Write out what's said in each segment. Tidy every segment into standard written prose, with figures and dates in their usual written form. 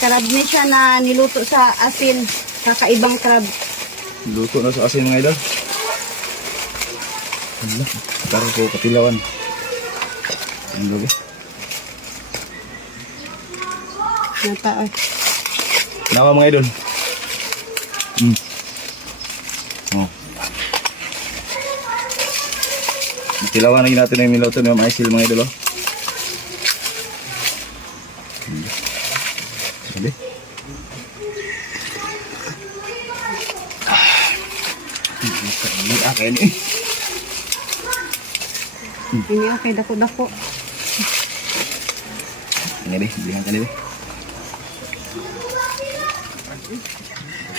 Crab ni siya na niluto sa asin. Kakaibang crab. Luto na sa asin mga idol. Hala, parang po katilawan. Ang gabi. Nata, ay. Kenapa mga idol? Oh. Katilawan lagi natin yung niluto ng mga isil mga idol. Oh. Sabi. Ini apa ini? Ini okay, dako-dako. Ini deh, belihan kali deh.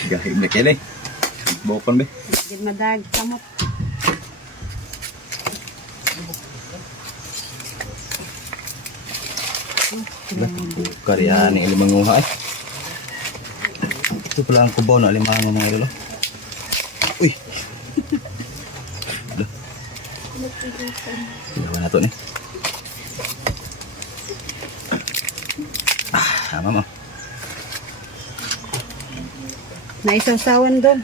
Gahit na kaya deh. Bokon deh. Di madag, kamot. Karya ni limanguha eh. Ito pala ang kubaw na limango mga idol. Uy. Gawa na ito ni. Tama mo. Naisasawan doon.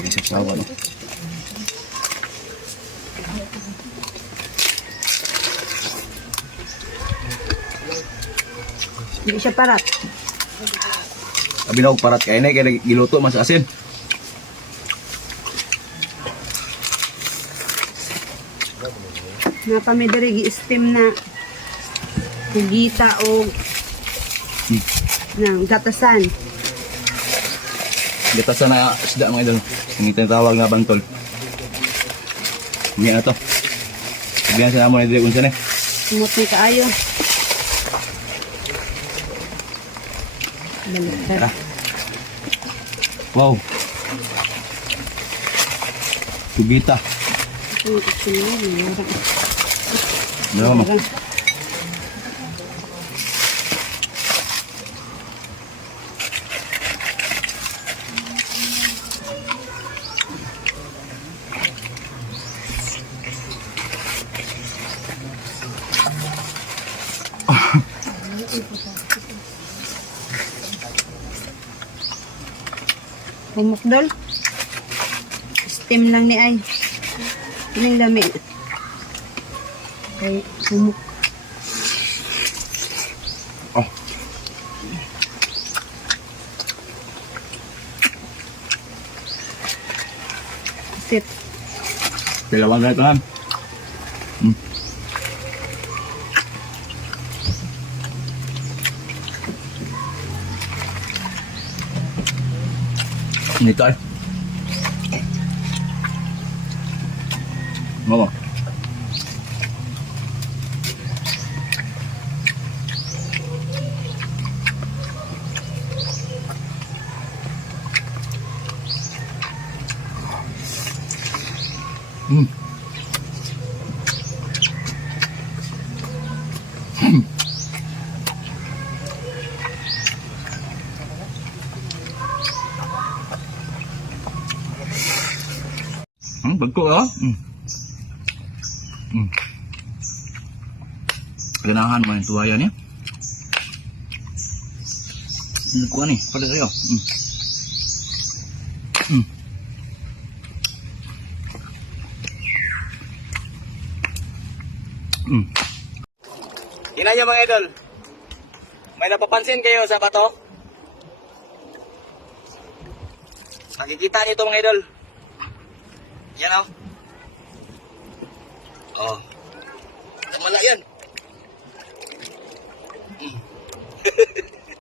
Naisasawan no. Hindi siya parat. Sabi na parat kaya na kaya giluto mas asin. Napamidari gi-steam na higita o ng gatasan. Gatasan na isda mga idol. Ang tinatawag na bantol. Hindi na to. Sabihan sa namon na dili unsa ni. Sumot ni kaayo. Tara. Wow. Tugita. Ano mo? Bumukdol. Steam lang ni ay. Ining lami. Okay, bumuk. Oh. Sit. Dalawa na ito ha. Ini tayo. Mama. Bagko ah. Ganahan mo yung tuwaya niya. Kuha ni, pada kayo. Tingnan nyo mga idol. May napapansin kayo sa bato? Nakikita nyo ito mga idol. Yan o. Oh. Wala yan.